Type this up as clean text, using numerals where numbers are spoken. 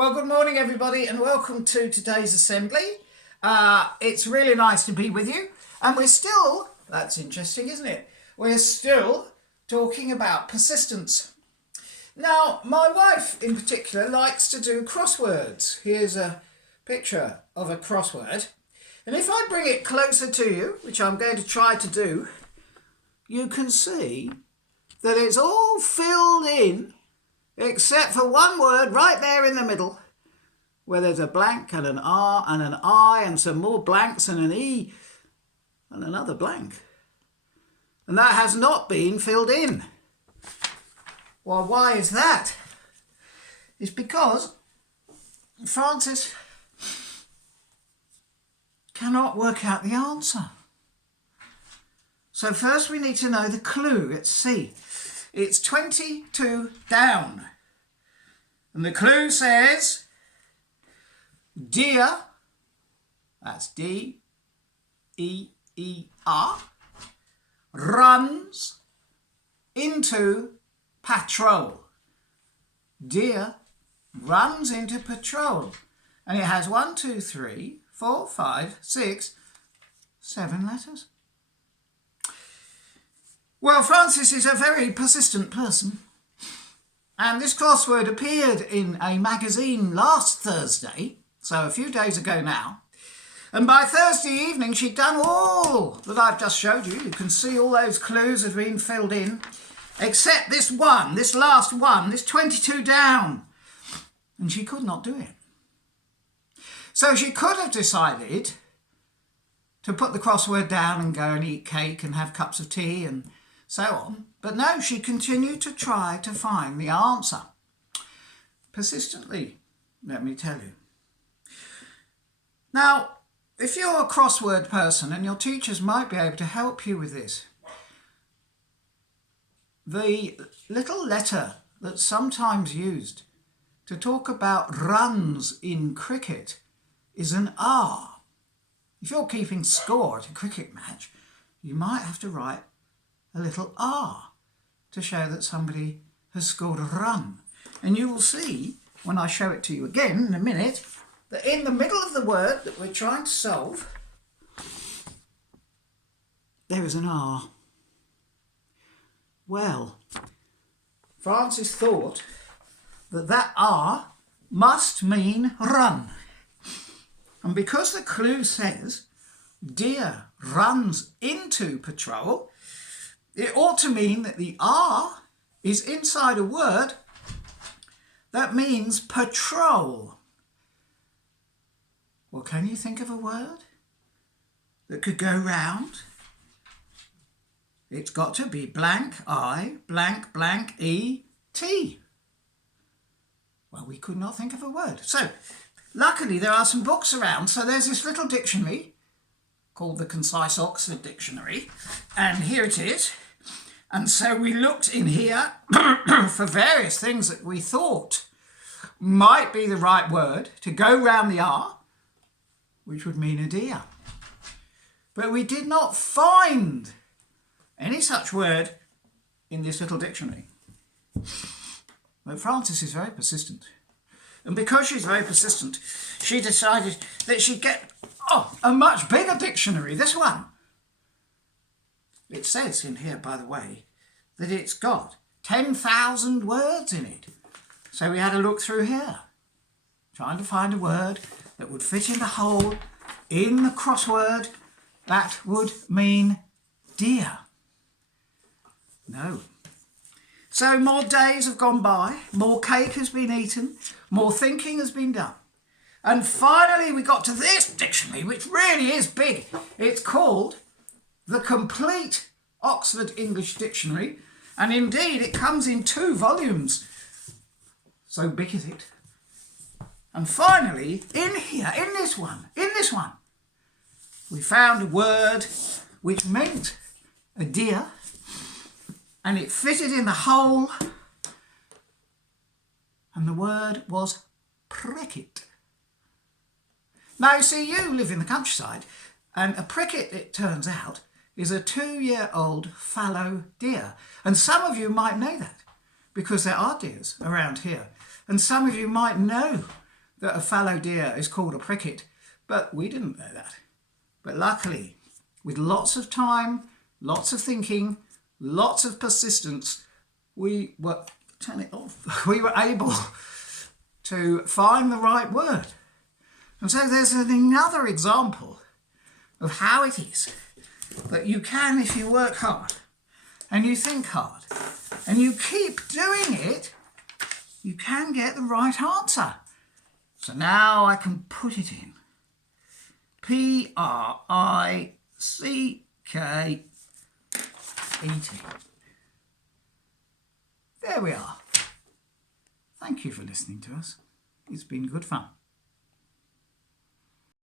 Well, good morning, everybody, and welcome to today's assembly. It's really nice to be with you. And we're still, that's interesting, isn't it? We're still talking about persistence. Now, my wife in particular likes to do crosswords. Here's a picture of a crossword. And if I bring it closer to you, which I'm going to try to do, you can see that it's all filled in except for one word right there in the middle, where there's a blank and an R and an I and some more blanks and an E and another blank. And that has not been filled in. Well, why is that? It's because Francis cannot work out the answer. So first we need to know the clue. Let's see. It's 22 down. And the clue says, deer, that's D-E-E-R, runs into patrol. Deer runs into patrol. And it has 1, 2, 3, 4, 5, 6, 7 letters. Well, Francis is a very persistent person, and this crossword appeared in a magazine last Thursday, so a few days ago now, and by Thursday evening she'd done all that I've just showed you. You can see all those clues have been filled in, except this one, this last one, this 22 down, and she could not do it. So she could have decided to put the crossword down and go and eat cake and have cups of tea and so on. But no, she continued to try to find the answer. Persistently, let me tell you. Now, if you're a crossword person, and your teachers might be able to help you with this, the little letter that's sometimes used to talk about runs in cricket is an R. If you're keeping score at a cricket match, you might have to write a little R to show that somebody has scored a run. And you will see, when I show it to you again in a minute, that in the middle of the word that we're trying to solve, there is an R. Well, Francis thought that that R must mean run. And because the clue says deer runs into patrol, it ought to mean that the R is inside a word that means patrol. Well, can you think of a word that could go round? It's got to be blank I, blank, blank E, T. Well, we could not think of a word. So, luckily there are some books around. So there's this little dictionary called the Concise Oxford Dictionary, and here it is. And so we looked in here for various things that we thought might be the right word to go round the R, which would mean a deer. But we did not find any such word in this little dictionary. But Francis is very persistent. And because she's very persistent, she decided that she'd get a much bigger dictionary, this one. It says in here, by the way, that it's got 10,000 words in it. So we had a look through here, trying to find a word that would fit in the hole in the crossword that would mean deer. No. So more days have gone by, more cake has been eaten, more thinking has been done. And finally we got to this dictionary, which really is big. It's called the Complete Oxford English Dictionary, and indeed it comes in 2 volumes. So big is it. And finally, in here, in this one, we found a word which meant a deer, and it fitted in the hole, and the word was pricket. Now, you see, you live in the countryside, and a pricket, it turns out, is a 2-year-old fallow deer. And some of you might know that, because there are deers around here. And some of you might know that a fallow deer is called a pricket, but we didn't know that. But luckily, with lots of time, lots of thinking, lots of persistence, we were, turn it off, we were able to find the right word. And so there's another example of how it is that you can, if you work hard and you think hard and you keep doing it, you can get the right answer. So now I can put it in. P-R-I-C-K-E-T. There we are. Thank you for listening to us. It's been good fun.